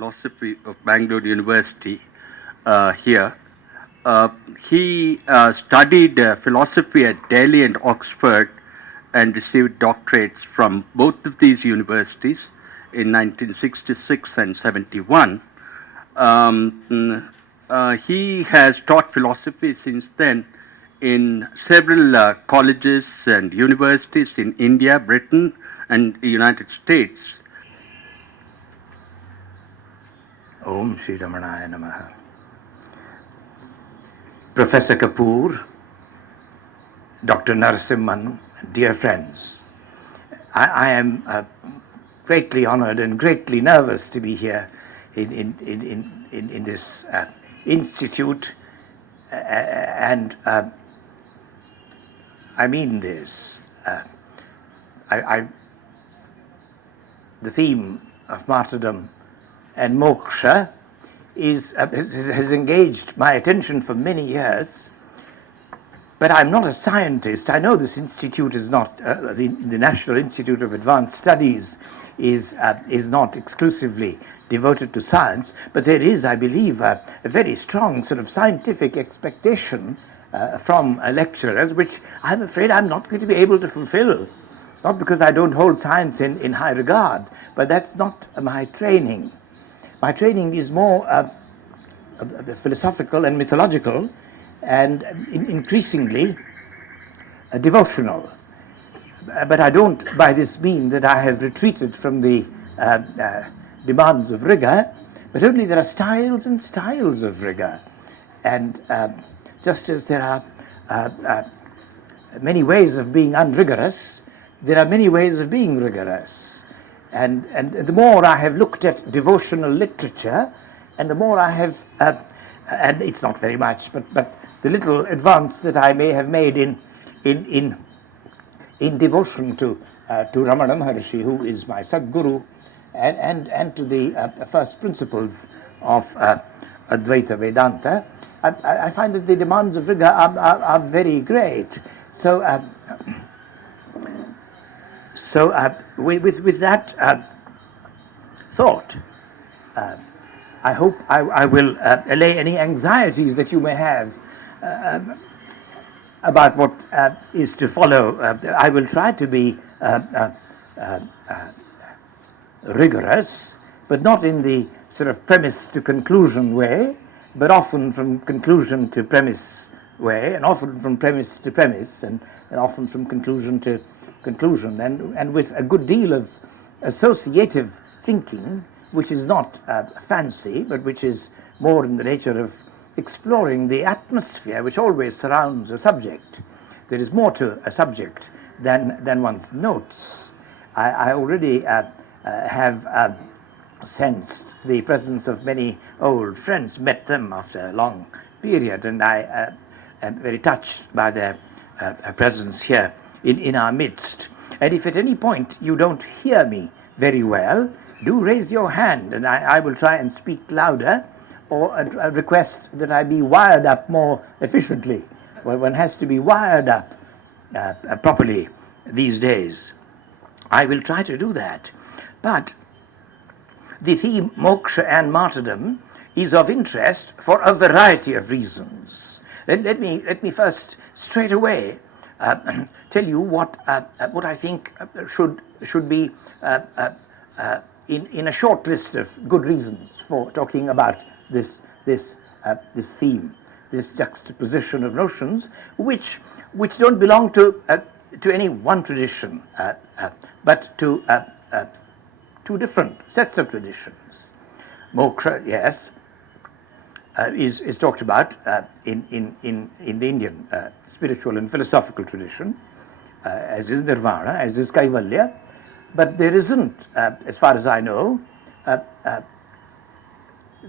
Philosophy of Bangalore University here. He studied philosophy at Delhi and Oxford and received doctorates from both of these universities in 1966 and 71. He has taught philosophy since then in several colleges and universities in India, Britain, and the United States. Om Shri Ramanaya Namaha. Professor Kapoor, Dr. Narasimhan, dear friends, I am greatly honored and greatly nervous to be here in this institute, and I mean this. The theme of martyrdom and moksha has engaged my attention for many years, but I'm not a scientist. I know this institute is not, the National Institute of Advanced Studies is not exclusively devoted to science, but there is, I believe, a very strong sort of scientific expectation from lecturers, which I'm afraid I'm not going to be able to fulfill. Not because I don't hold science in high regard, but that's not my training. My training is more philosophical and mythological, and increasingly devotional. But I don't by this mean that I have retreated from the demands of rigor, but only there are styles and styles of rigor. And just as there are many ways of being unrigorous, there are many ways of being rigorous. And the more I have looked at devotional literature, and the more I have, and it's not very much, but the little advance that I may have made in devotion to Ramana Maharshi, who is my Sadguru, and to the first principles of Advaita Vedanta, I find that the demands of rigor are very great. So with that thought, I hope I will allay any anxieties that you may have about what is to follow. I will try to be rigorous, but not in the sort of premise to conclusion way, but often from conclusion to premise way, and often from premise to premise, and often from conclusion to conclusion, and with a good deal of associative thinking, which is not fancy, but which is more in the nature of exploring the atmosphere which always surrounds a subject. There is more to a subject than one's notes. I already have sensed the presence of many old friends, met them after a long period, and I am very touched by their presence here in our midst. And if at any point you don't hear me very well, do raise your hand, and I will try and speak louder, or request that I be wired up more efficiently. Well, one has to be wired up properly these days. I will try to do that. But the theme moksha and martyrdom is of interest for a variety of reasons. Let me first straight away tell you what I think should be in a short list of good reasons for talking about this theme, this juxtaposition of notions, which don't belong to any one tradition, but to two different sets of traditions. Moksha, yes, is talked about in the Indian spiritual and philosophical tradition, as is nirvana, as is kaivalya, but there isn't, as far as I know,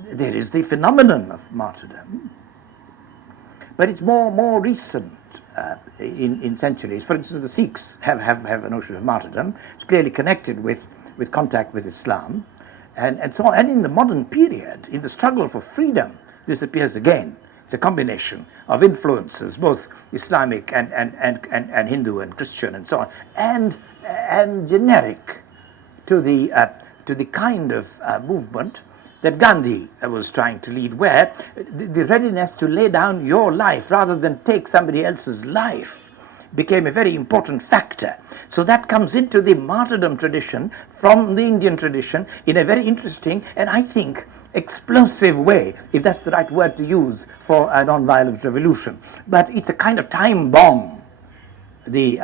there is the phenomenon of martyrdom, but it's more recent in centuries. For instance, the Sikhs have a notion of martyrdom. It's clearly connected with contact with Islam, and so on. And in the modern period, in the struggle for freedom, this appears again. It's a combination of influences, both Islamic and Hindu and Christian and so on, and generic to the kind of movement that Gandhi was trying to lead, where the readiness to lay down your life rather than take somebody else's life became a very important factor. So that comes into the martyrdom tradition from the Indian tradition in a very interesting and, I think, explosive way, if that's the right word to use for a non-violent revolution. But it's a kind of time bomb. The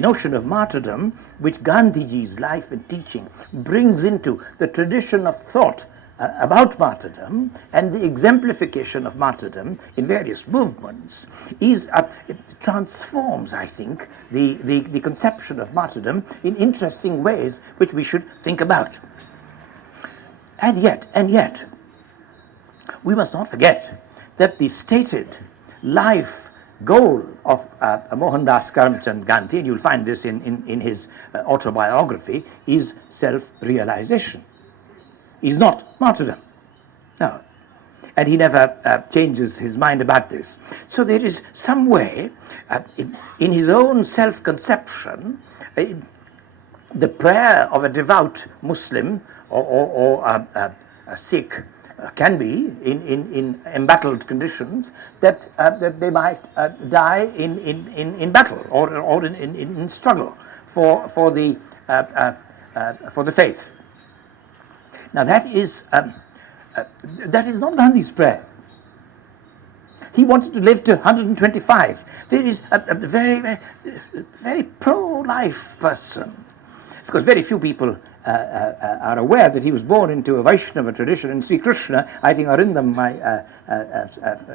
notion of martyrdom, which Gandhiji's life and teaching brings into the tradition of thought about martyrdom and the exemplification of martyrdom in various movements, it transforms, I think, the conception of martyrdom in interesting ways which we should think about. And yet, we must not forget that the stated life goal of Mohandas Karamchand Gandhi, and you'll find this in his autobiography, is self-realization. Is not martyrdom. No. And he never changes his mind about this. So there is some way, in his own self-conception, the prayer of a devout Muslim or a Sikh can be in embattled conditions that they might die in battle or in struggle for the faith. Now that is not Gandhi's prayer. He wanted to live to 125. There is a very, very, very pro-life person. Of course, very few people are aware that he was born into a Vaishnava tradition, and Sri Krishna, I think Arindam, my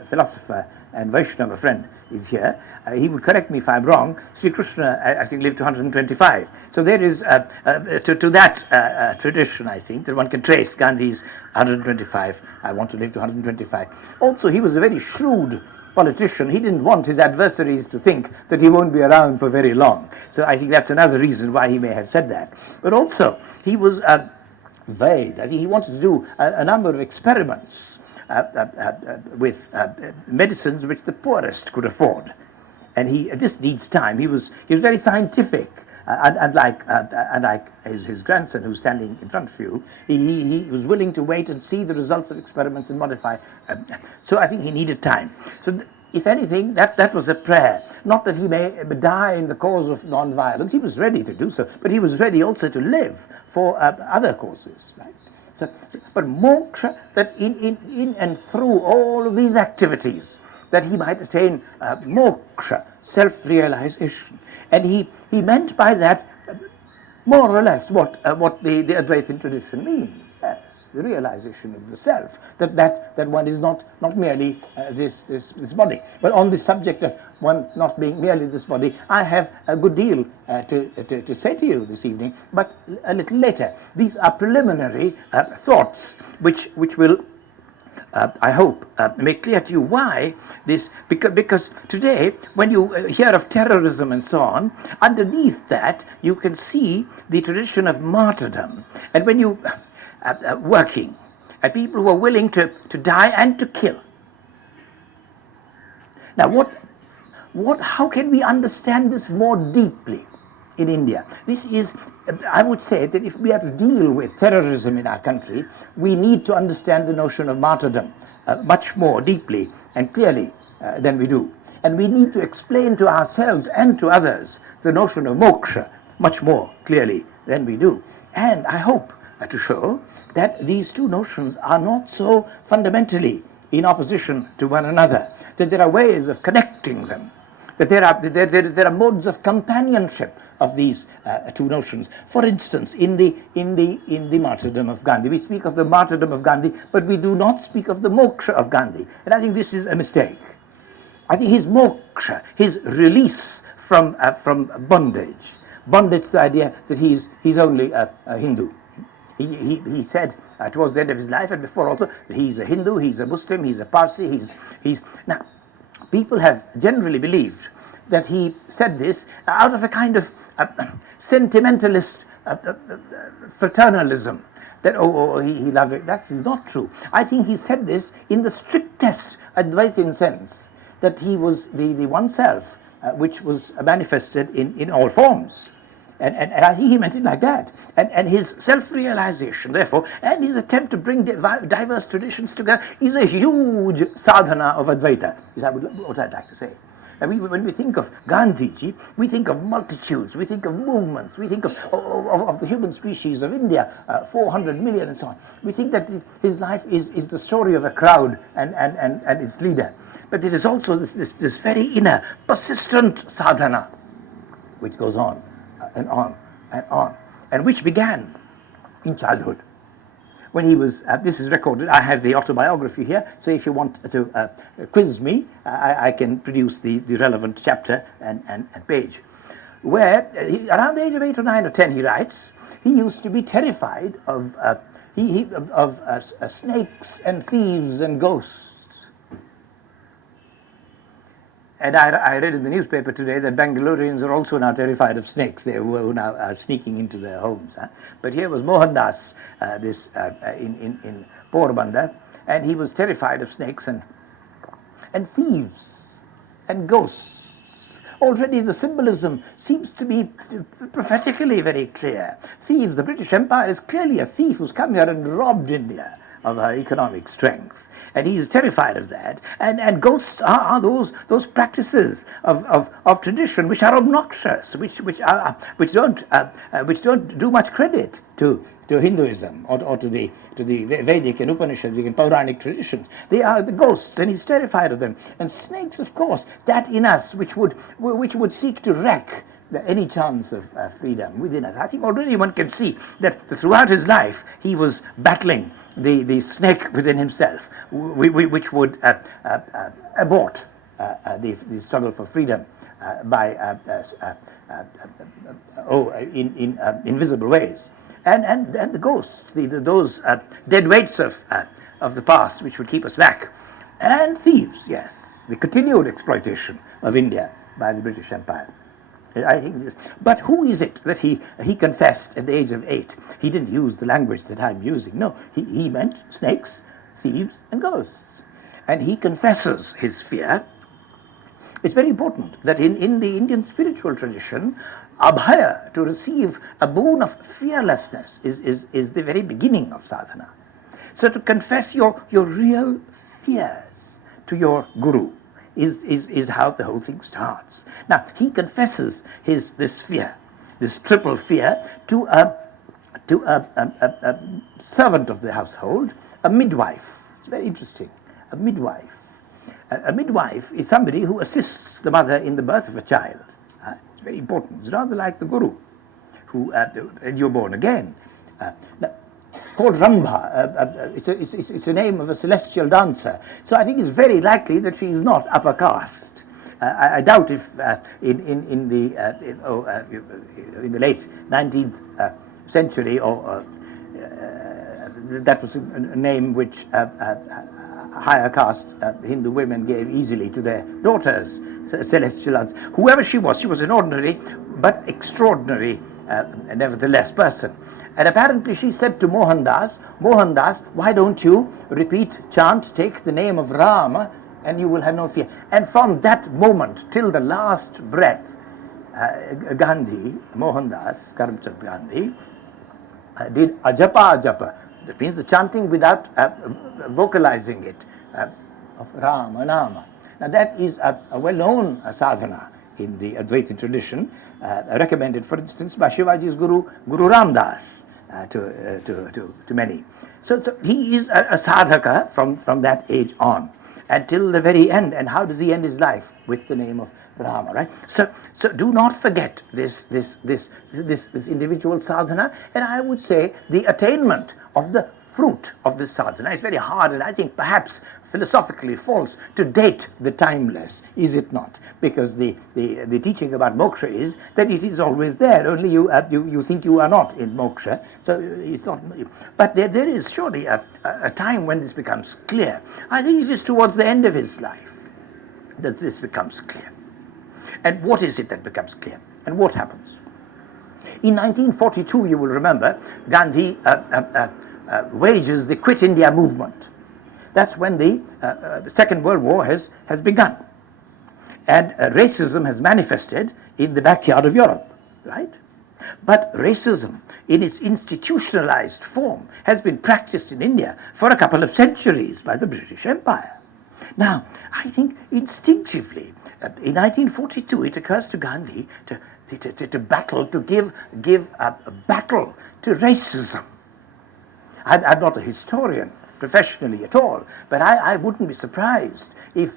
philosopher and Vaishnava friend, is here. He would correct me if I'm wrong. Sri Krishna, I think, lived to 125. So there is, to that tradition, I think, that one can trace Gandhi's 125. I want to live to 125. Also, he was a very shrewd politician. He didn't want his adversaries to think that he won't be around for very long. So I think that's another reason why he may have said that. But also, he was vague. I think he wanted to do a number of experiments with medicines which the poorest could afford. And this needs time. He was very scientific. Unlike his grandson, who's standing in front of you, he was willing to wait and see the results of experiments and modify. So I think he needed time. So if anything, that was a prayer. Not that he may die in the cause of non-violence. He was ready to do so, but he was ready also to live for other causes. Right? So, but moksha, that in and through all of these activities, that he might attain moksha, self-realization. And he meant by that more or less what the Advaitin tradition means. Yes, the realization of the self, that one is not merely this body. But on the subject of one not being merely this body, I have a good deal to say to you this evening, but a little later. These are preliminary thoughts which will, I hope, make clear to you why this, because today, when you hear of terrorism and so on, underneath that you can see the tradition of martyrdom. And when you working at people who are willing to die and to kill. Now, how can we understand this more deeply in India? This is, I would say that if we are to deal with terrorism in our country, we need to understand the notion of martyrdom much more deeply and clearly than we do. And we need to explain to ourselves and to others the notion of moksha much more clearly than we do. And I hope to show that these two notions are not so fundamentally in opposition to one another, that there are ways of connecting them, that there are modes of companionship of these two notions. For instance, in the martyrdom of Gandhi, we speak of the martyrdom of Gandhi, but we do not speak of the moksha of Gandhi. And I think this is a mistake. I think his moksha, his release from bondage, the idea that he's only a Hindu. He said towards the end of his life and before also that he's a Hindu, he's a Muslim, he's a Parsi, he's now. People have generally believed that he said this out of a kind of sentimentalist fraternalism, that he loved it. That's not true. I think he said this in the strictest Advaitin sense, that he was the one self which was manifested in all forms. And I think he meant it like that. And his self-realization, therefore, and his attempt to bring diverse traditions together is a huge sadhana of Advaita, is what I'd like to say. And when we think of Gandhiji, we think of multitudes, we think of movements, we think of the human species of India, 400 million and so on. We think that his life is the story of a crowd and its leader. But it is also this very inner, persistent sadhana, which goes on and on and on, and which began in childhood. When he was, this is recorded, I have the autobiography here, so if you want to quiz me, I can produce the relevant chapter and page. Where, around the age of 8 or 9 or 10, he writes, he used to be terrified of snakes and thieves and ghosts. And I read in the newspaper today that Bangaloreans are also now terrified of snakes. They were now sneaking into their homes. But here was Mohandas, in Porbandar, and he was terrified of snakes and thieves and ghosts. Already the symbolism seems to be prophetically very clear. Thieves, the British Empire is clearly a thief who's come here and robbed India of her economic strength. And he is terrified of that. And ghosts are those practices of tradition which are obnoxious, which don't do much credit to Hinduism or to the Vedic and Upanishadic and Puranic traditions. They are the ghosts, and he's terrified of them. And snakes, of course, that in us which would seek to wreck any chance of freedom within us. I think already one can see that throughout his life he was battling the snake within himself, which would abort the struggle for freedom by invisible ways. And the ghosts, those dead weights of the past which would keep us back. And thieves, yes, the continued exploitation of India by the British Empire. I think, but who is it that he confessed at the age of 8? He didn't use the language that I'm using. No, he meant snakes, thieves, and ghosts. And he confesses his fear. It's very important that in the Indian spiritual tradition, abhaya, to receive a boon of fearlessness, is the very beginning of sadhana. So to confess your real fears to your guru is how the whole thing starts. Now, he confesses this fear, this triple fear, to a servant of the household, a midwife. It's very interesting. A midwife. A midwife is somebody who assists the mother in the birth of a child. It's very important. It's rather like the guru, who and you're born again. Called Rambha. It's a name of a celestial dancer. So I think it's very likely that she is not upper caste. I doubt if in the late 19th century that was a name which higher caste Hindu women gave easily to their daughters, celestial dancer. Whoever she was an ordinary but extraordinary, nevertheless, person. And apparently she said to Mohandas, why don't you chant, take the name of Rama, and you will have no fear. And from that moment till the last breath, Gandhi, Mohandas, Karamchand Gandhi, did ajapa. That means the chanting without vocalizing it, of Rama, Nama. Now that is a well-known sadhana in the Advaita tradition, recommended, for instance, by Shivaji's Guru Ramdas to many. So he is a sadhaka from that age on until the very end. And how does he end his life? With the name of Rama, right? So do not forget this individual sadhana, and I would say the attainment of the fruit of this sadhana is very hard, and I think perhaps philosophically false to date the timeless, is it not? Because the teaching about moksha is that it is always there, only you think you are not in moksha, so it's not. But there is surely a time when this becomes clear. I think it is towards the end of his life that this becomes clear. And what is it that becomes clear? And what happens? In 1942, you will remember, Gandhi wages the Quit India movement. That's when the Second World War has begun. And racism has manifested in the backyard of Europe, right? But racism, in its institutionalized form, has been practiced in India for a couple of centuries by the British Empire. Now, I think instinctively, in 1942, it occurs to Gandhi to battle, to give a battle to racism. I'm not a historian professionally at all, but I wouldn't be surprised if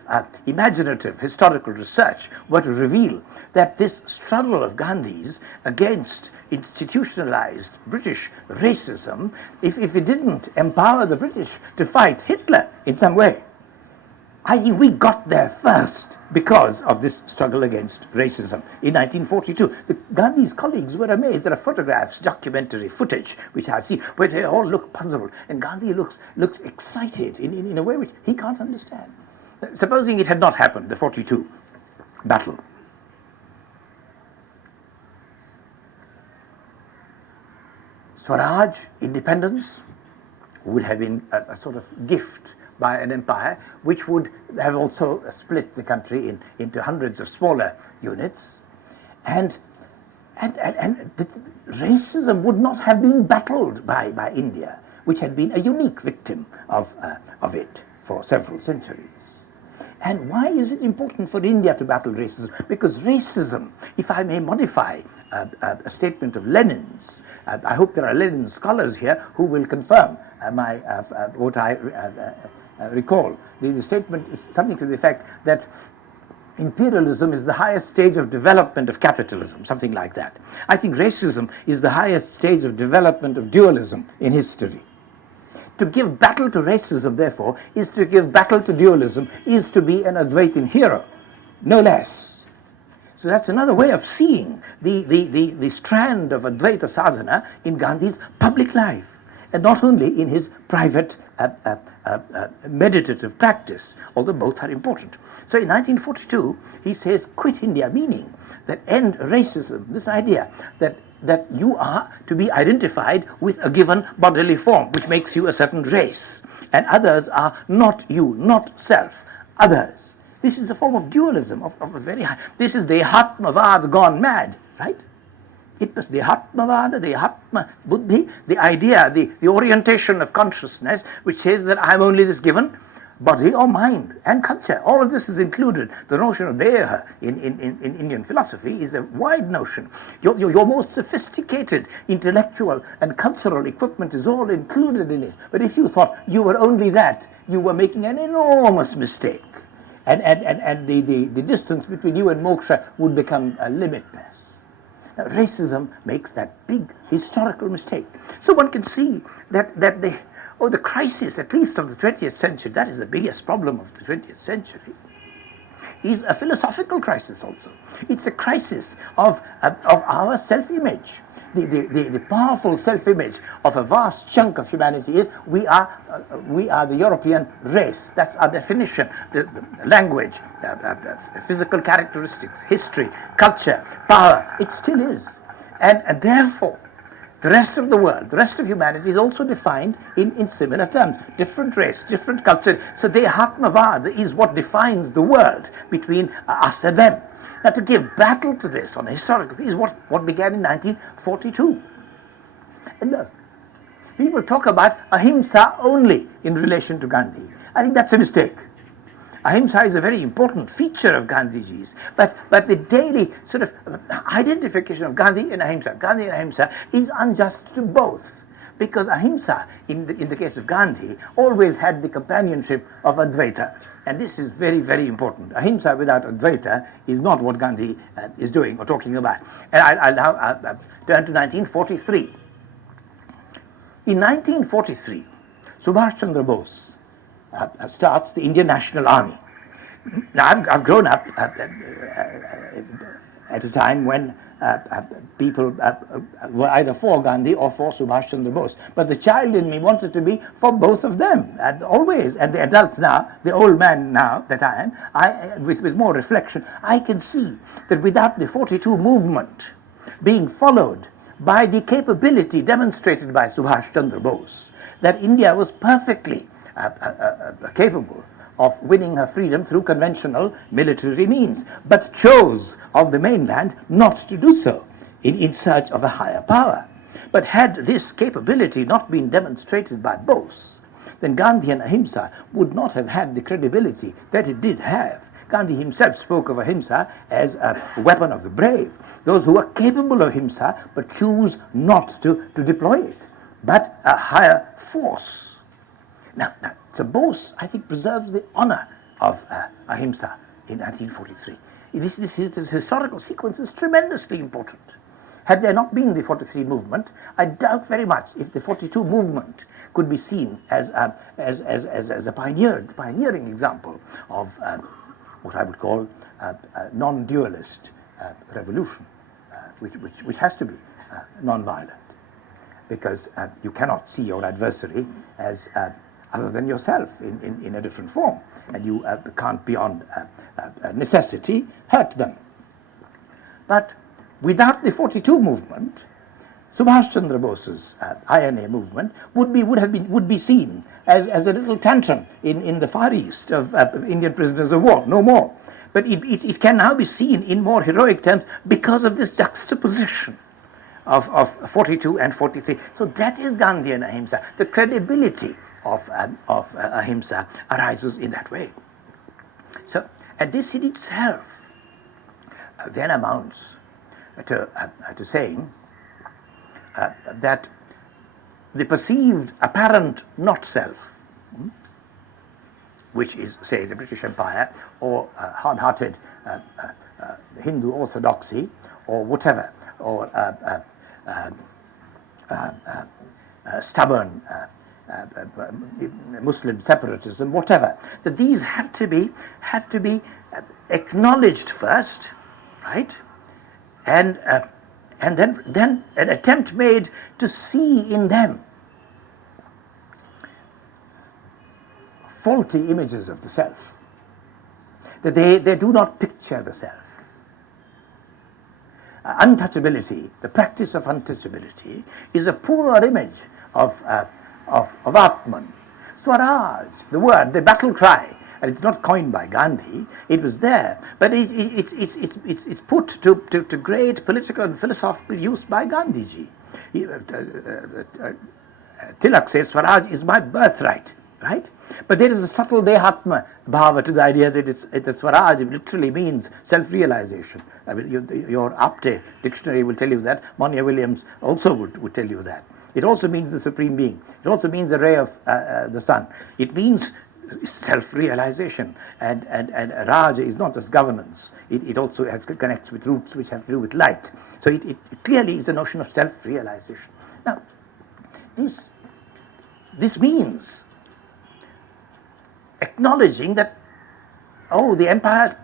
imaginative historical research were to reveal that this struggle of Gandhi's against institutionalized British racism, if it didn't empower the British to fight Hitler in some way, I think we got there first because of this struggle against racism in 1942. Gandhi's colleagues were amazed. There are photographs, documentary footage, which I've seen, where they all look puzzled, and Gandhi looks excited in a way which he can't understand. Supposing it had not happened, the 42 battle, Swaraj, independence, would have been a sort of gift by an empire, which would have also split the country into hundreds of smaller units, and racism would not have been battled by India, which had been a unique victim of it for several centuries. And why is it important for India to battle racism? Because racism, if I may modify a statement of Lenin's, I hope there are Lenin scholars here who will confirm what I recall. The statement is something to the effect that imperialism is the highest stage of development of capitalism, something like that. I think racism is the highest stage of development of dualism in history. To give battle to racism, therefore, is to give battle to dualism, is to be an Advaitin hero, no less. So that's another way of seeing the strand of Advaita sadhana in Gandhi's public life, and not only in his private meditative practice, although both are important. So in 1942, he says, quit India, meaning that end racism, this idea that you are to be identified with a given bodily form, which makes you a certain race, and others are not you, not self, others. This is a form of dualism, of a very high. This is the Atmavad gone mad, right? It was the Atmavada, the Atma Buddhi, the idea, the orientation of consciousness, which says that I'm only this given body or mind and culture. All of this is included. The notion of Deha in Indian philosophy is a wide notion. Your most sophisticated intellectual and cultural equipment is all included in it. But if you thought you were only that, you were making an enormous mistake. And the distance between you and moksha would become limitless. Now, racism makes that big historical mistake. So one can see that the crisis, at least of the 20th century, that is the biggest problem of the 20th century, is a philosophical crisis also. It's a crisis of our self-image. The powerful self-image of a vast chunk of humanity is we are the European race. That's our definition. The language, physical characteristics, history, culture, power. It still is, and therefore, the rest of the world, the rest of humanity is also defined in similar terms. Different race, different culture. So the Atmavad is what defines the world between us and them. Now, to give battle to this on a historical is what began in 1942. And people talk about ahimsa only in relation to Gandhi. I think that's a mistake. Ahimsa is a very important feature of Gandhiji's, but the daily sort of identification of Gandhi and ahimsa is unjust to both, because ahimsa, in the case of Gandhi, always had the companionship of Advaita. And this is very, very important. Ahimsa without Advaita is not what Gandhi is doing or talking about. And I'll now turn to 1943. In 1943, Subhash Chandra Bose starts the Indian National Army. Now, I've grown up at a time when people were either for Gandhi or for Subhash Chandra Bose. But the child in me wanted to be for both of them, and always. And the adult now, the old man now that I am, with more reflection, I can see that without the 42 movement being followed by the capability demonstrated by Subhash Chandra Bose, that India was perfectly capable of winning her freedom through conventional military means, but chose of the mainland not to do so in search of a higher power. But had this capability not been demonstrated by both, then Gandhian ahimsa would not have had the credibility that it did have. Gandhi himself spoke of ahimsa as a weapon of the brave, those who are capable of ahimsa but choose not to deploy it, but a higher force. Now, so Bose, I think, preserves the honor of ahimsa in 1943. This historical sequence is tremendously important. Had there not been the 43 movement, I doubt very much if the 42 movement could be seen as a pioneering example of what I would call a non-dualist revolution, which has to be non-violent, because you cannot see your adversary as other than yourself in a different form, and you can't beyond necessity hurt them. But without the 42 movement, Subhash Chandra Bose's INA movement would be seen as a little tantrum in the Far East of Indian prisoners of war, no more. But it can now be seen in more heroic terms because of this juxtaposition of 42 and 43. So that is Gandhian ahimsa. The credibility of ahimsa arises in that way. So, and this in itself then amounts to saying that the perceived apparent not-self, which is, say, the British Empire or hard-hearted Hindu orthodoxy or whatever, or stubborn Muslim separatism, whatever, that these have to be acknowledged first, right? And then an attempt made to see in them faulty images of the self, that they do not picture the self. Untouchability, the practice of untouchability, is a poor image of Atman. Swaraj, the word, the battle cry, and it's not coined by Gandhi, it was there, but it's put to great political and philosophical use by Gandhiji. Tilak says, Swaraj is my birthright, right? But there is a subtle Dehatma bhava to the idea that Swaraj literally means self-realization. I mean, your Apte dictionary will tell you that. Monia Williams also would tell you that. It also means the Supreme Being. It also means the ray of the sun. It means self-realization. And Raj is not just governance. It also connects with roots which have to do with light. So it clearly is a notion of self-realization. Now, this means acknowledging that, the empire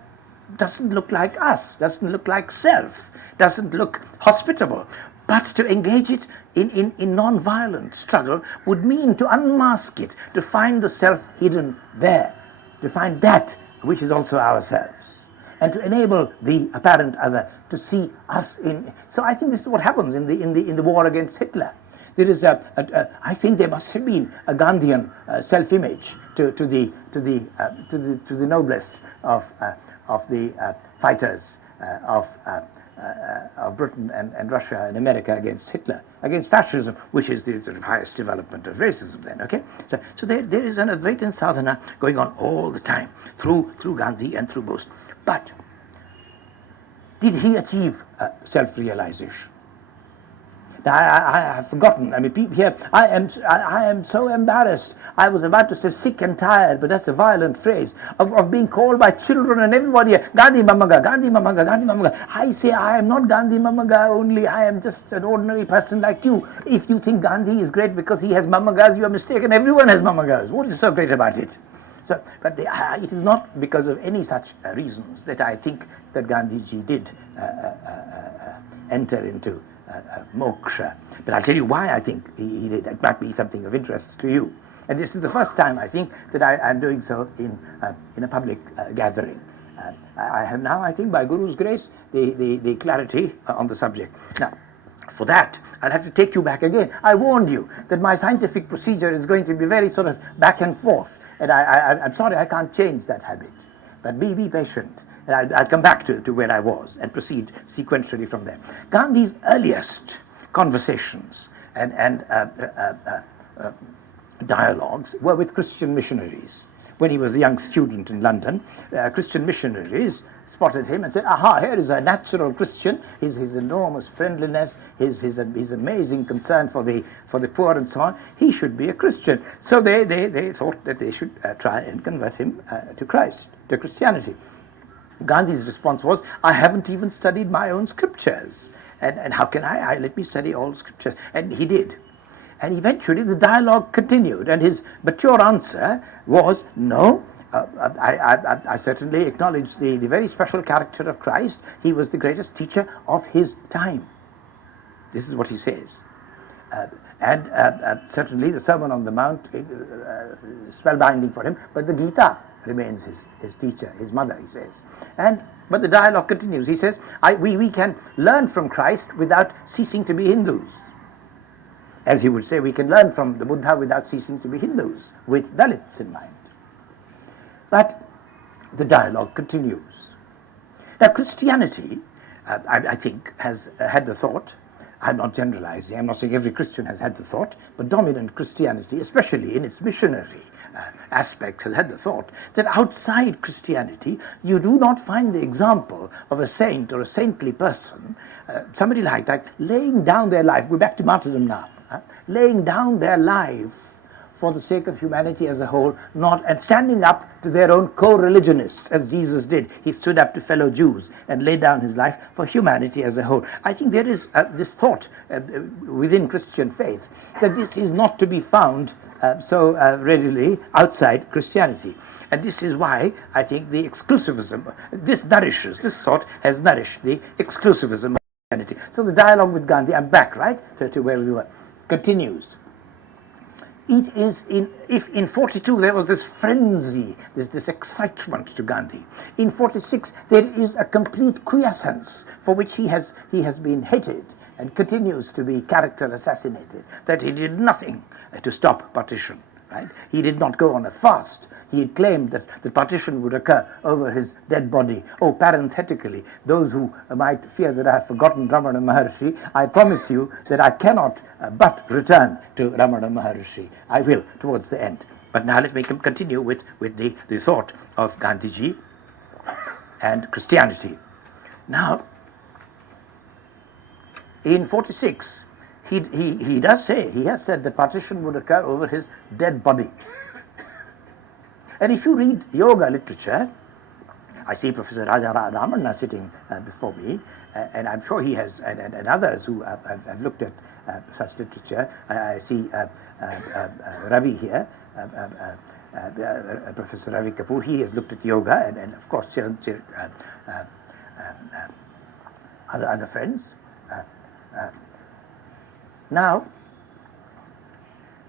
doesn't look like us, doesn't look like self, doesn't look hospitable. But to engage it in non-violent struggle would mean to unmask it, to find the self hidden there, to find that which is also ourselves, and to enable the apparent other to see us in. So I think this is what happens in the war against Hitler. There is I think there must have been a Gandhian self-image to the noblest of the fighters of Britain and Russia and America against Hitler, against fascism, which is the sort of highest development of racism then, okay? So there is an Advaitin sadhana going on all the time through Gandhi and through Bose. But did he achieve self-realization? I have forgotten. I mean, people here. I am so embarrassed. I was about to say sick and tired, but that's a violent phrase of being called by children and everybody here, Gandhi Mamaga, Gandhi Mamaga, Gandhi Mamaga. I say I am not Gandhi Mamaga only. I am just an ordinary person like you. If you think Gandhi is great because he has Mamagas, you are mistaken. Everyone has Mamagas. What is so great about it? So, but it is not because of any such reasons that I think that Gandhiji did enter into moksha. But I'll tell you why I think he did. It might be something of interest to you. And this is the first time, I think, that I'm doing so in a public gathering. I have now, I think, by Guru's grace, the clarity on the subject. Now, for that, I'll have to take you back again. I warned you that my scientific procedure is going to be very sort of back and forth. And I'm sorry I can't change that habit. But be patient. And I'll come back to where I was and proceed sequentially from there. Gandhi's earliest conversations and dialogues were with Christian missionaries. When he was a young student in London, Christian missionaries spotted him and said, aha, here is a natural Christian, his enormous friendliness, his amazing concern for the poor and so on, he should be a Christian. So they thought that they should try and convert him to Christ, to Christianity. Gandhi's response was, I haven't even studied my own scriptures. And how can I? Let me study all scriptures. And he did. And eventually the dialogue continued, and his mature answer was, no, I certainly acknowledge the very special character of Christ. He was the greatest teacher of his time. This is what he says. Certainly the Sermon on the Mount is spellbinding for him, but the Gita remains his teacher, his mother, he says. But the dialogue continues. He says, we can learn from Christ without ceasing to be Hindus. As he would say, we can learn from the Buddha without ceasing to be Hindus, with Dalits in mind. But the dialogue continues. Now, Christianity, I think, has had the thought, I'm not generalizing, I'm not saying every Christian has had the thought, but dominant Christianity, especially in its missionary aspects, has had the thought that outside Christianity, you do not find the example of a saint or a saintly person, somebody like that, laying down their life. We're back to martyrdom now. Laying down their life for the sake of humanity as a whole, and standing up to their own co-religionists, as Jesus did. He stood up to fellow Jews and laid down his life for humanity as a whole. I think there is this thought within Christian faith that this is not to be found so readily outside Christianity. And this is why I think the exclusivism, this thought has nourished the exclusivism of Christianity. So the dialogue with Gandhi, I'm back, right, to where we were, continues. It is if in 42 there was this frenzy, this excitement to Gandhi. In 46 there is a complete quiescence for which he has been hated and continues to be character assassinated. That he did nothing to stop partition. Right? He did not go on a fast. He had claimed that the partition would occur over his dead body. Oh, parenthetically, those who might fear that I have forgotten Ramana Maharshi, I promise you that I cannot but return to Ramana Maharshi. I will towards the end. But now let me continue with the thought of Gandhiji and Christianity. Now, in 46, he does say, he has said that partition would occur over his dead body. And if you read yoga literature, I see Professor Ramana sitting before me, and I'm sure he has, and others who have looked at such literature. I see Ravi here, Professor Ravi Kapoor, he has looked at yoga, and of course other friends. Now,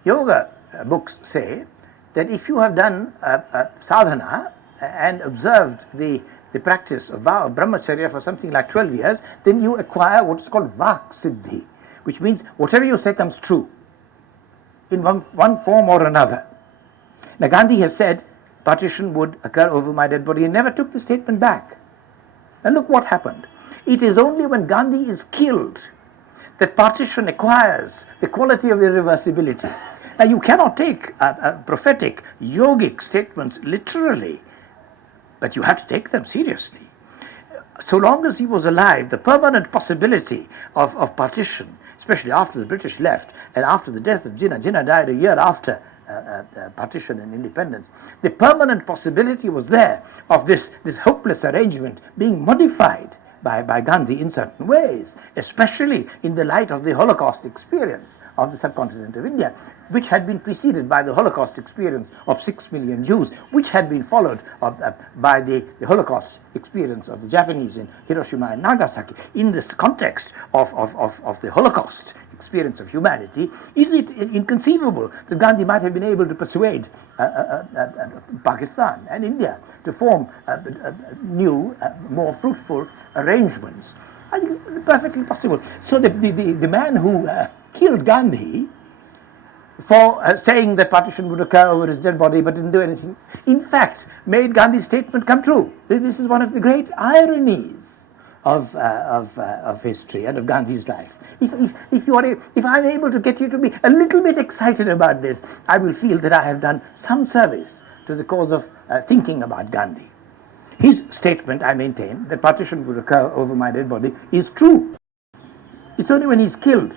yoga books say that if you have done sadhana and observed the practice of vow, brahmacharya for something like 12 years, then you acquire what is called vak siddhi, which means whatever you say comes true in one form or another. Now, Gandhi has said partition would occur over my dead body. He never took the statement back. And look what happened. It is only when Gandhi is killed that partition acquires the quality of irreversibility. Now, you cannot take prophetic, yogic statements literally, but you have to take them seriously. So long as he was alive, the permanent possibility of partition, especially after the British left and after the death of Jinnah died a year after partition and independence, the permanent possibility was there of this hopeless arrangement being modified by Gandhi in certain ways, especially in the light of the Holocaust experience of the subcontinent of India, which had been preceded by the Holocaust experience of 6 million Jews, which had been followed by the Holocaust experience of the Japanese in Hiroshima and Nagasaki. In this context of the Holocaust experience of humanity, is it inconceivable that Gandhi might have been able to persuade Pakistan and India to form new, more fruitful arrangements? I think it's perfectly possible. So the man who killed Gandhi for saying that partition would occur over his dead body but didn't do anything, in fact made Gandhi's statement come true. This is one of the great ironies of history and of Gandhi's life. If I'm able to get you to be a little bit excited about this, I will feel that I have done some service to the cause of thinking about Gandhi. His statement, I maintain, that partition would occur over my dead body is true. It's only when he's killed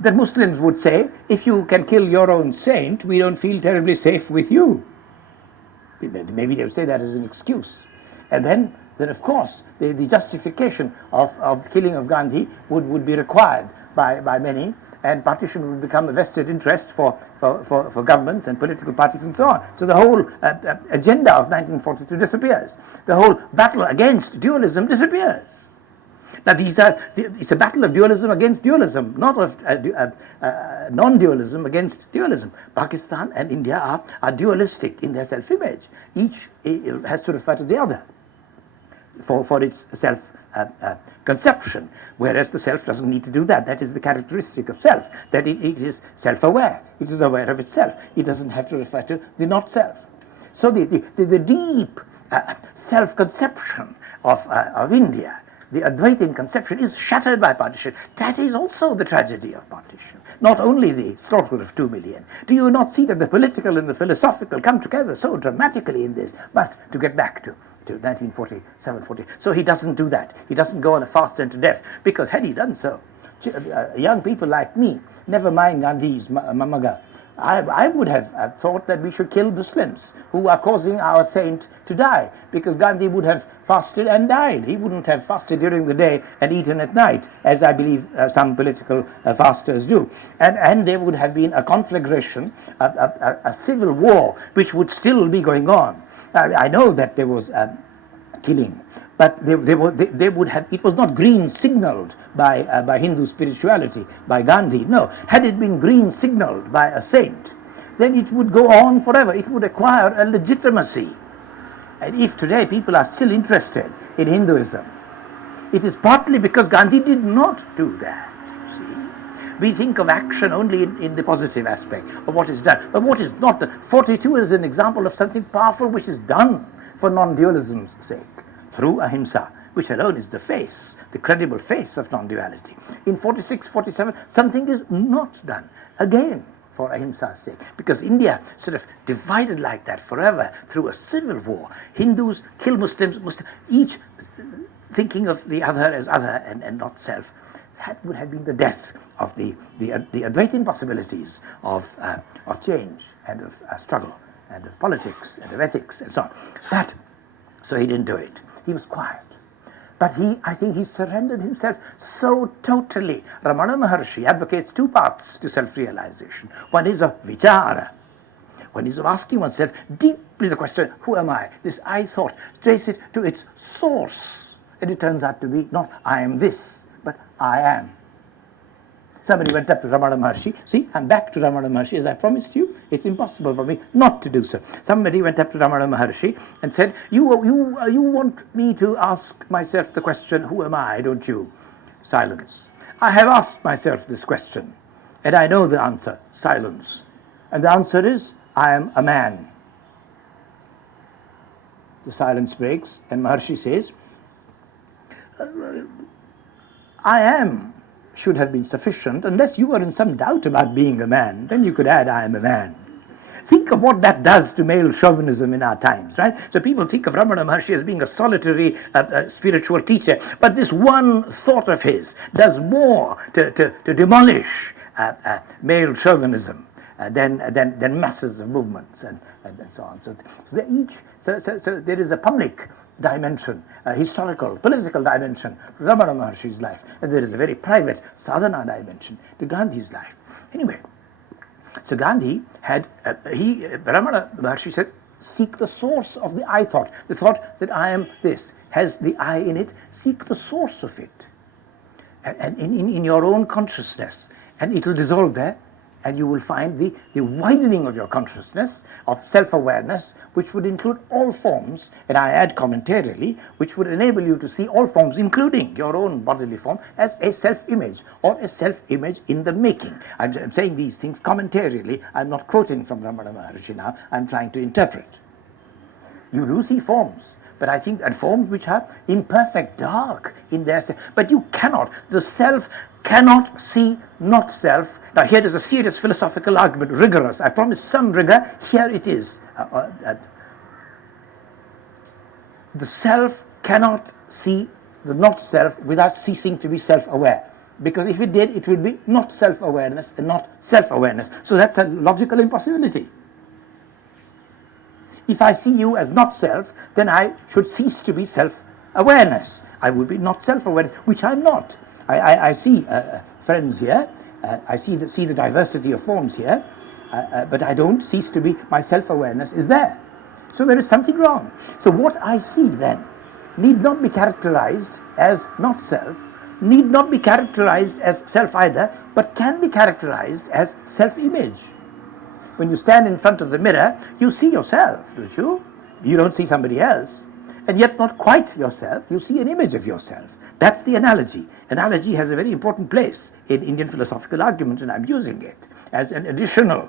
that Muslims would say, if you can kill your own saint, we don't feel terribly safe with you. Maybe they would say that as an excuse. And then of course, the justification of the killing of Gandhi would be required by many, and partition would become a vested interest for governments and political parties and so on. So the whole agenda of 1942 disappears. The whole battle against dualism disappears. Now it's a battle of dualism against dualism, not of non-dualism against dualism. Pakistan and India are dualistic in their self-image. Each has to refer to the other for its self-conception, whereas the self doesn't need to do that. That is the characteristic of self, that it is self-aware. It is aware of itself. It doesn't have to refer to the not-self. So the deep self-conception of India, the Advaitin conception, is shattered by partition. That is also the tragedy of partition, not only the slaughter of 2 million. Do you not see that the political and the philosophical come together so dramatically in this? But to get back to 1947-40. So he doesn't do that. He doesn't go on a fast unto death, because had he done so, young people like me, never mind Gandhi's Mamaga, I would have thought that we should kill Muslims who are causing our saint to die, because Gandhi would have fasted and died. He wouldn't have fasted during the day and eaten at night, as I believe some political fasters do. And there would have been a conflagration, a civil war, which would still be going on. I know that there was killing, but they would have. It was not green signaled by Hindu spirituality, by Gandhi. No, had it been green signaled by a saint, then it would go on forever. It would acquire a legitimacy. And if today people are still interested in Hinduism, it is partly because Gandhi did not do that. We think of action only in the positive aspect of what is done. But what is not done? 42 is an example of something powerful which is done for non-dualism's sake, through ahimsa, which alone is the face, the credible face of non-duality. In 46, 47, something is not done, again, for ahimsa's sake, because India sort of divided like that forever through a civil war. Hindus kill Muslims, each thinking of the other as other and not self. That would have been the death of the Advaitin possibilities of change and of struggle and of politics and of ethics and so on. So he didn't do it. He was quiet. But I think he surrendered himself so totally. Ramana Maharshi advocates two paths to self-realization. One is of vichara. One is of asking oneself deeply the question, who am I? This I thought, trace it to its source. And it turns out to be not I am this, but I am. Somebody went up to Ramana Maharshi. See, I'm back to Ramana Maharshi, as I promised you. It's impossible for me not to do so. Somebody went up to Ramana Maharshi and said, you want me to ask myself the question, who am I, don't you? Silence. I have asked myself this question, and I know the answer. Silence. And the answer is, I am a man. The silence breaks, and Maharshi says, I am should have been sufficient, unless you were in some doubt about being a man. Then you could add, I am a man. Think of what that does to male chauvinism in our times, right? So people think of Ramana Maharshi as being a solitary spiritual teacher, but this one thought of his does more to demolish male chauvinism than masses of movements and so on. So there is a public dimension, a historical, political dimension to Ramana Maharshi's life, and there is a very private sadhana dimension to Gandhi's life. Anyway, so Gandhi had, Ramana Maharshi said, seek the source of the I thought. The thought that I am this has the I in it. Seek the source of it, and in your own consciousness, and it will dissolve there, and you will find the widening of your consciousness, of self-awareness, which would include all forms, and I add commentarily, which would enable you to see all forms, including your own bodily form, as a self-image, or a self-image in the making. I'm saying these things commentarily. I'm not quoting from Ramana Maharshi now. I'm trying to interpret. You do see forms, but I think that forms which are imperfect, dark in their self. But you cannot, the self cannot see not self. Now here is a serious philosophical argument, rigorous. I promise some rigor. Here it is. The self cannot see the not self without ceasing to be self-aware. Because if it did, it would be not self-awareness and not self-awareness. So that's a logical impossibility. If I see you as not self, then I should cease to be self-awareness. I would be not self-awareness, which I'm not. I see friends here. I see the diversity of forms here, but I don't cease to be, my self-awareness is there. So there is something wrong. So what I see then need not be characterized as not self, need not be characterized as self either, but can be characterized as self-image. When you stand in front of the mirror, you see yourself, don't you? You don't see somebody else. And yet not quite yourself, you see an image of yourself. That's the analogy. Analogy has a very important place in Indian philosophical argument, and I'm using it as an additional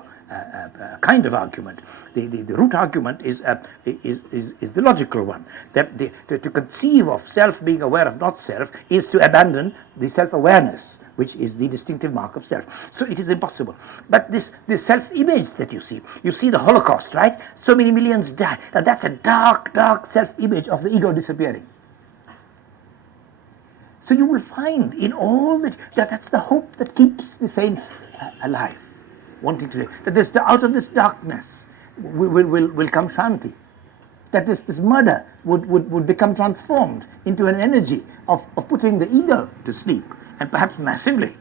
kind of argument. The root argument is the logical one. That to conceive of self being aware of not self is to abandon the self-awareness, which is the distinctive mark of self. So it is impossible. But this self-image that you see the Holocaust, right? So many millions died. Now that's a dark, dark self-image of the ego disappearing. So you will find in all that's the hope that keeps the saint alive, wanting to live. That out of this darkness will come Shanti. That this murder would become transformed into an energy of putting the ego to sleep, and perhaps massively,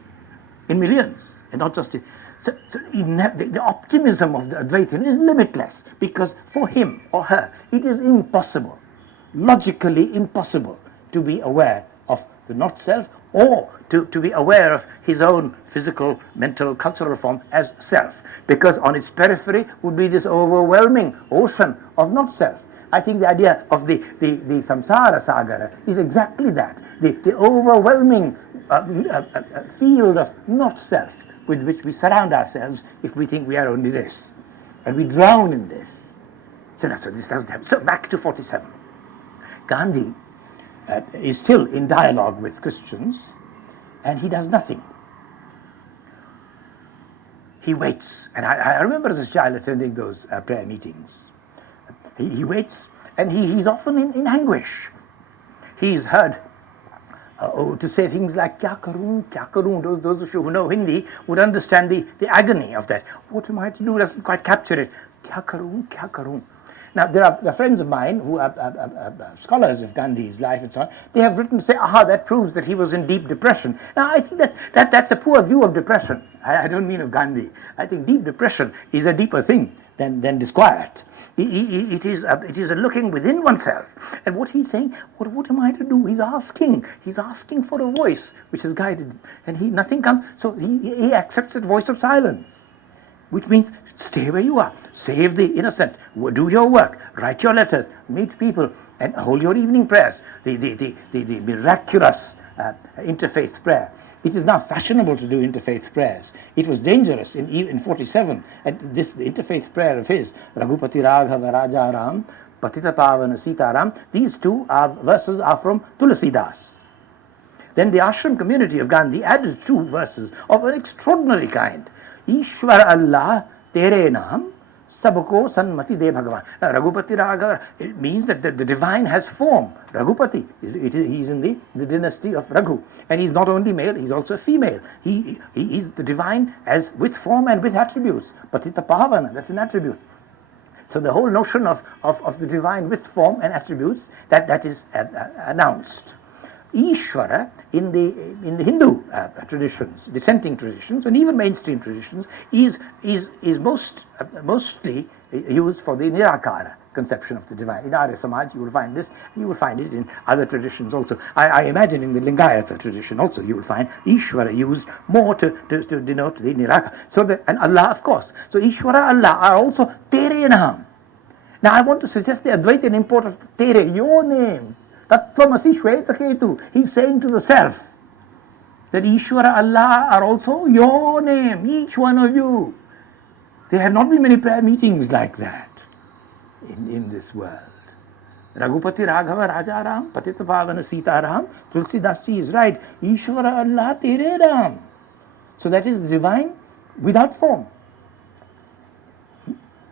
in millions, and not just in. So the optimism of the Advaitian is limitless, because for him or her, it is impossible, logically impossible, to be aware of the not self, or to be aware of his own physical, mental, cultural form as self, because on its periphery would be this overwhelming ocean of not self. I think the idea of the samsara sagara is exactly that, the overwhelming field of not self with which we surround ourselves if we think we are only this, and we drown in this. So this doesn't happen. So back to 47. Gandhi is still in dialogue with Christians, and he does nothing. He waits, and I remember as a child attending those prayer meetings. He waits, and he's often in anguish. He's heard to say things like kya karun. Those of you who know Hindi would understand the agony of that. What am I to do? Doesn't quite capture it. Kya karun. Now, there are friends of mine who are scholars of Gandhi's life and so on. They have written to say, that proves that he was in deep depression. Now, I think that's a poor view of depression. I don't mean of Gandhi. I think deep depression is a deeper thing than disquiet. It is a looking within oneself. And what he's saying, what am I to do? He's asking for a voice which is guided. And nothing comes. So he accepts the voice of silence, which means stay where you are, save the innocent, do your work, write your letters, meet people, and hold your evening prayers. The miraculous interfaith prayer. It is now fashionable to do interfaith prayers. It was dangerous in 47. And the interfaith prayer of his, Raghupati Raghava Raja Ram, Patita Pavana Sita Ram, these two verses are from Tulasidas. Then the ashram community of Gandhi added 2 verses of an extraordinary kind. Ishwar Allah Tere Naam Sabko Sanmati De Bhagavan. Now, Raghupati Raghava, it means that the divine has form. Raghupati, he's in the dynasty of Raghu. And he's not only male, he's also female. He is the divine as with form and with attributes. Patita Pavana, that's an attribute. So the whole notion of the divine with form and attributes, that is announced. Ishvara in the Hindu traditions, dissenting traditions, and even mainstream traditions, is mostly used for the Nirakara conception of the divine. In Arya Samaj, you will find this. You will find it in other traditions also. I imagine in the Lingayatha tradition also you will find Ishvara used more to denote the Nirakara. And Allah, of course. So Ishvara, Allah are also Tere Naam. Now I want to suggest the Advaitin import of Tere, your name. Tattvamasi Shvetaketu. He's saying to the self that Ishvara, Allah are also your name, each one of you. There have not been many prayer meetings like that in this world. Raghupati Raghava Rajaram, Patita Pavana Sitaram, Tulsidasi is right. Ishvara Allah Tere Ram. So that is divine without form,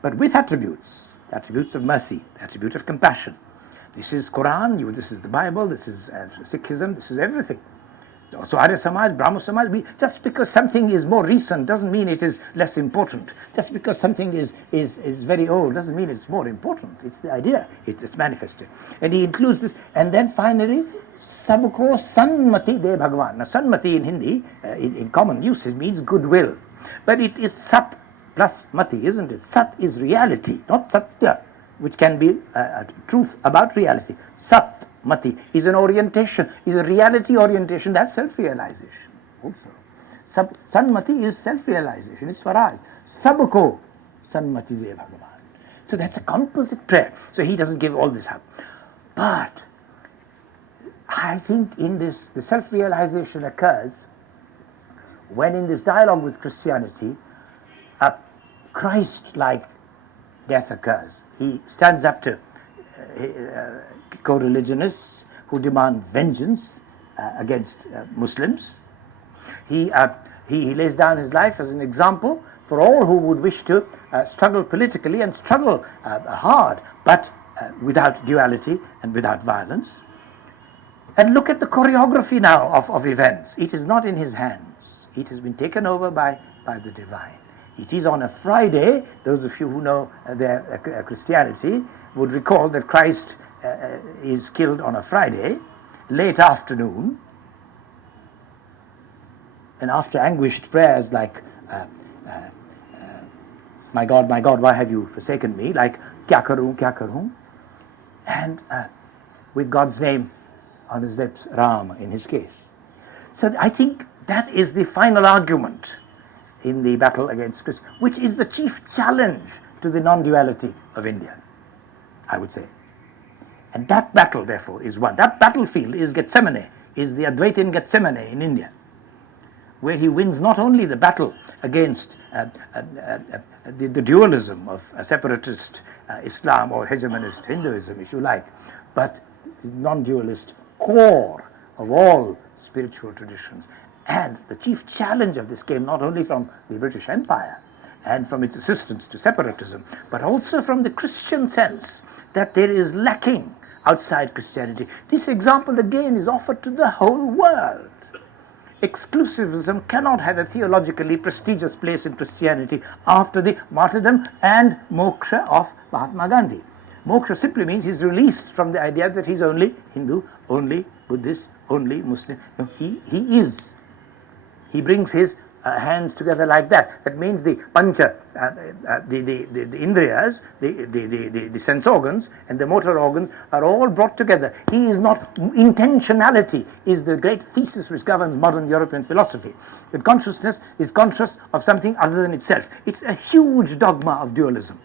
but with attributes. Attributes of mercy, attribute of compassion. This is Quran, this is the Bible, this is Sikhism, this is everything. So Arya Samaj, Brahmo Samaj, just because something is more recent doesn't mean it is less important. Just because something is very old doesn't mean it's more important. It's the idea, it's manifested. And he includes this. And then finally, Sabko Sanmati De Bhagwan. Now Sanmati in Hindi, in common usage, means goodwill. But it is Sat plus Mati, isn't it? Sat is reality, not Satya, which can be a truth about reality. Sat Mati is an orientation, is a reality orientation, that's self-realization also. Sanmati is self-realization, is Swaraj. Sabko Sanmati De Bhagavan. So that's a composite prayer. So he doesn't give all this up. But I think in this, the self-realization occurs when in this dialogue with Christianity, a Christ-like death occurs. He stands up to co-religionists who demand vengeance against Muslims. He lays down his life as an example for all who would wish to struggle politically and struggle hard, but without duality and without violence. And look at the choreography now of events. It is not in his hands. It has been taken over by the divine. It is on a Friday. Those of you who know their Christianity would recall that Christ is killed on a Friday, late afternoon, and after anguished prayers like, my God, why have you forsaken me, like, kya karoon, and with God's name on his lips, Ram in his case. So I think that is the final argument in the battle against Christ, which is the chief challenge to the non-duality of India, I would say. And that battle, therefore, is won. That battlefield is Gethsemane, is the Advaitin Gethsemane in India, where he wins not only the battle against the dualism of separatist Islam or hegemonist Hinduism, if you like, but the non-dualist core of all spiritual traditions. And the chief challenge of this came not only from the British Empire and from its assistance to separatism, but also from the Christian sense that there is lacking outside Christianity. This example again is offered to the whole world. Exclusivism cannot have a theologically prestigious place in Christianity after the martyrdom and moksha of Mahatma Gandhi. Moksha simply means he's released from the idea that he's only Hindu, only Buddhist, only Muslim. No, he is. He brings his hands together like that. That means the pancha, the indriyas, the sense organs and the motor organs are all brought together. He is not, intentionality is the great thesis which governs modern European philosophy. That consciousness is conscious of something other than itself. It's a huge dogma of dualism.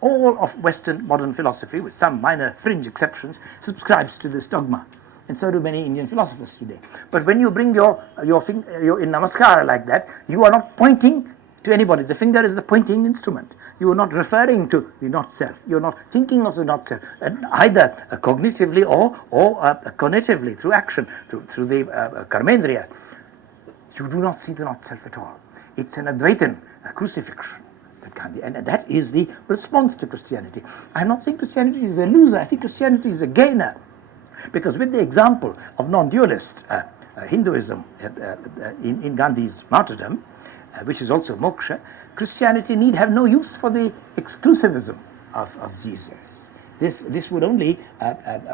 All of Western modern philosophy, with some minor fringe exceptions, subscribes to this dogma. And so do many Indian philosophers today. But when you bring your finger in namaskara like that, you are not pointing to anybody. The finger is the pointing instrument. You are not referring to the not self. You are not thinking of the not self, and either cognitively or cognitively through action, through the karmendriya. You do not see the not self at all. It's an Advaitin, a crucifixion. And that is the response to Christianity. I'm not saying Christianity is a loser. I think Christianity is a gainer. Because with the example of non-dualist Hinduism in Gandhi's martyrdom, which is also moksha, Christianity need have no use for the exclusivism of Jesus. This would only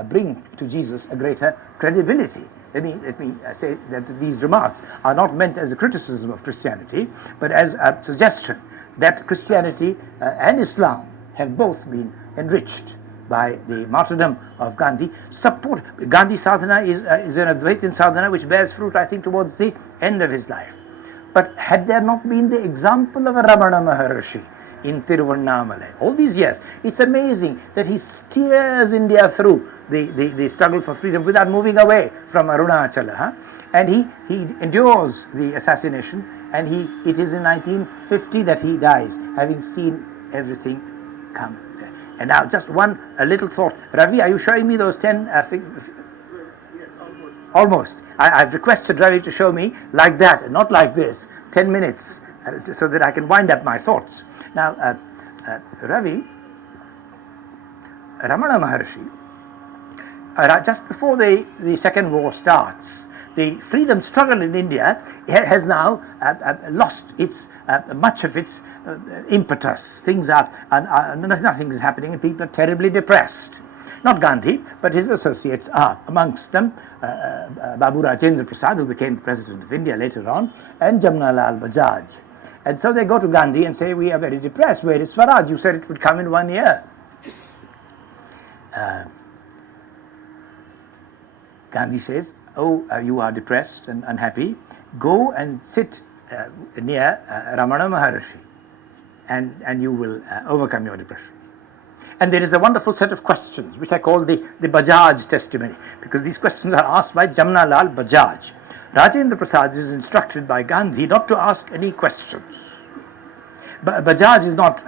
bring to Jesus a greater credibility. Let me say that these remarks are not meant as a criticism of Christianity, but as a suggestion that Christianity and Islam have both been enriched by the martyrdom of Gandhi. Gandhi sadhana is an Advaitin sadhana which bears fruit, I think, towards the end of his life. But had there not been the example of a Ramana Maharshi in Tiruvannamalai all these years, it's amazing that he steers India through the struggle for freedom without moving away from Arunachala. And he endures the assassination, and it is in 1950 that he dies, having seen everything come. And now just a little thought. Ravi, are you showing me those 10? Yes, almost. Almost. I've requested Ravi to show me like that, and not like this, 10 minutes, so that I can wind up my thoughts. Now, Ravi, Ramana Maharshi, just before the Second War starts, the freedom struggle in India has now lost much of its impetus. Things nothing is happening, and people are terribly depressed. Not Gandhi, but his associates are. Amongst them, Babu Rajendra Prasad, who became the president of India later on, and Jamnalal Bajaj. And so they go to Gandhi and say, we are very depressed. Where is Swaraj? You said it would come in 1 year. Gandhi says, you are depressed and unhappy. Go and sit near Ramana Maharshi, and you will overcome your depression. And there is a wonderful set of questions, which I call the Bajaj testimony, because these questions are asked by Jamnalal Bajaj. Rajendra Prasad is instructed by Gandhi not to ask any questions. Bajaj is not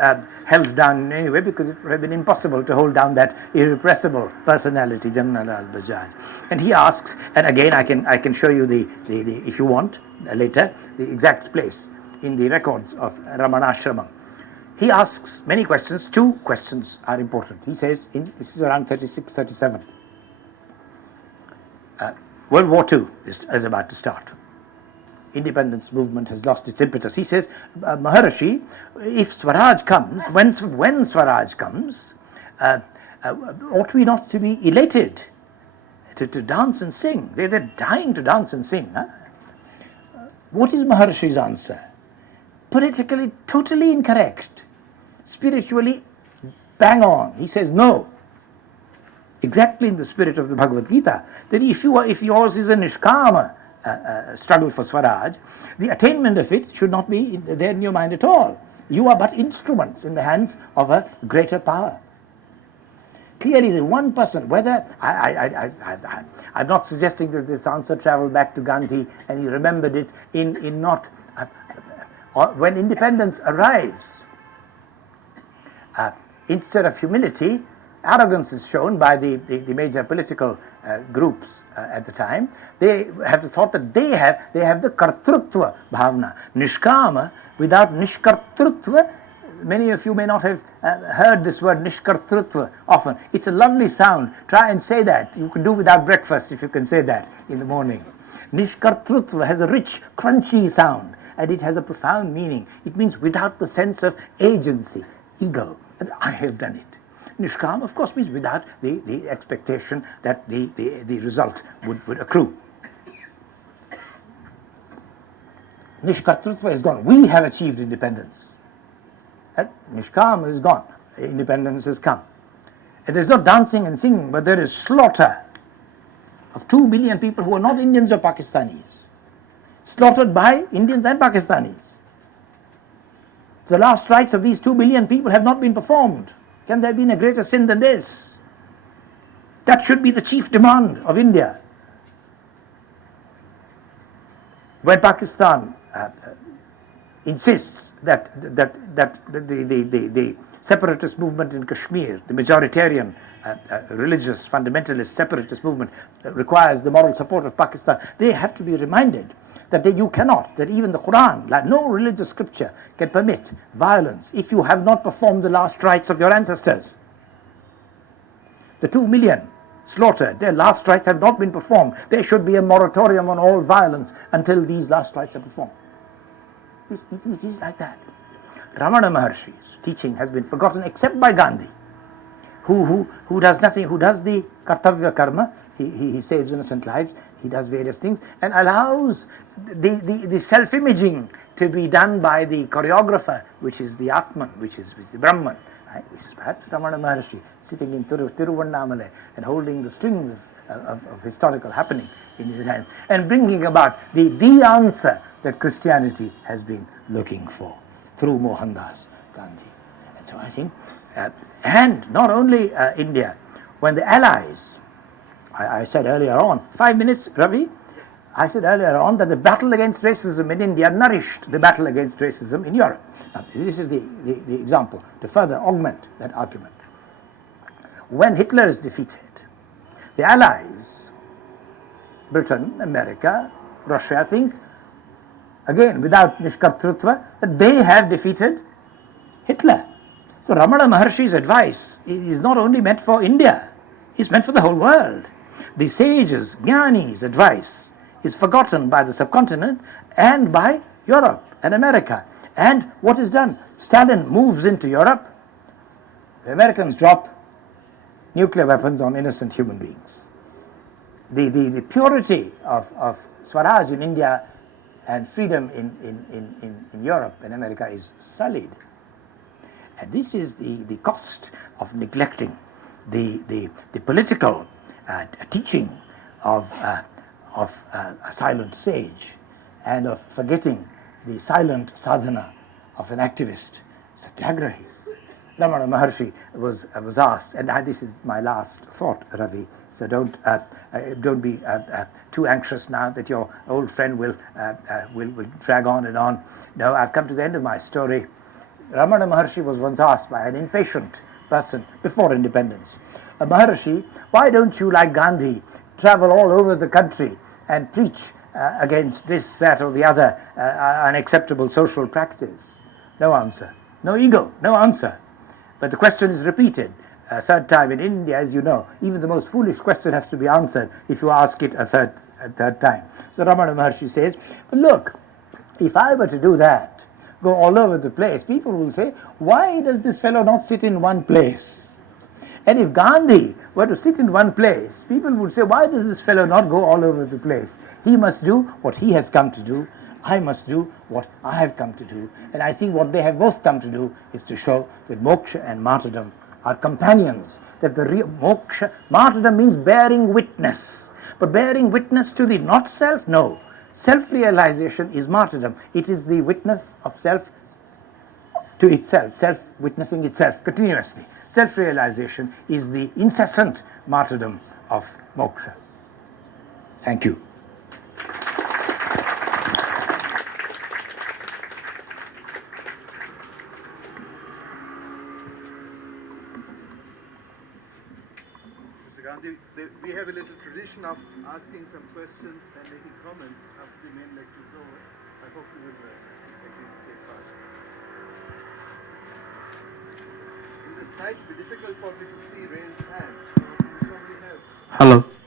held down in any way, because it would have been impossible to hold down that irrepressible personality, Jamnalal Bajaj. And he asks, and again I can show you the if you want later, the exact place in the records of Ramanashramam. He asks many questions. 2 questions are important. He says, this is around 36, 37. World War II is about to start. Independence movement has lost its impetus. He says, Maharshi, if Swaraj comes, when Swaraj comes, ought we not to be elated, to dance and sing? They're dying to dance and sing. Huh? What is Maharshi's answer? Politically totally incorrect. Spiritually bang on. He says, no. Exactly in the spirit of the Bhagavad Gita, that if yours is a nishkama struggle for Swaraj, the attainment of it should not be there in your mind at all. You are but instruments in the hands of a greater power. Clearly, the one person, whether I'm not suggesting that this answer traveled back to Gandhi and he remembered it in not when independence arrives. Instead of humility, arrogance is shown by the major political groups at the time. They have the thought that they have the kartrutva bhavna. Nishkama, without nishkartrutva, many of you may not have heard this word nishkartrutva often. It's a lovely sound. Try and say that. You can do without breakfast if you can say that in the morning. Nishkartrutva has a rich, crunchy sound, and it has a profound meaning. It means without the sense of agency, ego. I have done it. Nishkam, of course, means without the expectation that the result would accrue. Nishkartrutva is gone. We have achieved independence. Nishkam is gone. Independence has come. And there's no dancing and singing, but there is slaughter of 2 million people who are not Indians or Pakistanis. Slaughtered by Indians and Pakistanis. The last rites of these 2 million people have not been performed. Can there have been a greater sin than this? That should be the chief demand of India. When Pakistan insists that the separatist movement in Kashmir, the majoritarian religious fundamentalist separatist movement requires the moral support of Pakistan, they have to be reminded that you cannot, that even the Quran, like no religious scripture, can permit violence if you have not performed the last rites of your ancestors. The 2 million slaughtered, their last rites have not been performed. There should be a moratorium on all violence until these last rites are performed. It is like that. Ramana Maharshi's teaching has been forgotten except by Gandhi, who does nothing, who does the kartavya karma, he saves innocent lives, he does various things, and allows the self-imaging to be done by the choreographer, which is the Atman, which is the Brahman, right? Which is perhaps Ramana Maharshi sitting in Tiruvannamale and holding the strings of historical happening in his hand and bringing about the answer that Christianity has been looking for through Mohandas Gandhi. And so I think, and not only India, when the Allies, I said earlier on, 5 minutes, Ravi, I said earlier on that the battle against racism in India nourished the battle against racism in Europe. Now, this is the example to further augment that argument. When Hitler is defeated, the Allies, Britain, America, Russia, think, again without Nishkartrutva, that they have defeated Hitler. So Ramana Maharshi's advice is not only meant for India, it's meant for the whole world. The sages, Jnanis' advice is forgotten by the subcontinent and by Europe and America. And what is done? Stalin moves into Europe, the Americans drop nuclear weapons on innocent human beings. The purity of Swaraj in India and freedom in Europe and America is sullied. And this is the cost of neglecting the political teaching of a silent sage and of forgetting the silent sadhana of an activist, Satyagrahi. Ramana Maharshi was asked, and this is my last thought, Ravi, so don't be too anxious now that your old friend will drag on and on. No, I've come to the end of my story. Ramana Maharshi was once asked by an impatient person before independence, Maharshi, why don't you, like Gandhi, travel all over the country and preach against this, that or the other unacceptable social practice? No answer. No ego, no answer. But the question is repeated a third time. In India, as you know, even the most foolish question has to be answered if you ask it a third time. So Ramana Maharshi says, look, if I were to do that, go all over the place, people will say, why does this fellow not sit in one place? And if Gandhi were to sit in one place, people would say, why does this fellow not go all over the place? He must do what he has come to do. I must do what I have come to do. And I think what they have both come to do is to show that moksha and martyrdom are companions. That the real moksha, martyrdom means bearing witness. But bearing witness to the not self? No. Self-realization is martyrdom. It is the witness of self to itself, self-witnessing itself continuously. Self-realization is the incessant martyrdom of moksha. Thank you. Mr. Gandhi, we have a little tradition of asking some questions and making comments after the main lecture is over. I hope you will agree to take part. In this might be difficult for me to see raised hands, so we have. Hello.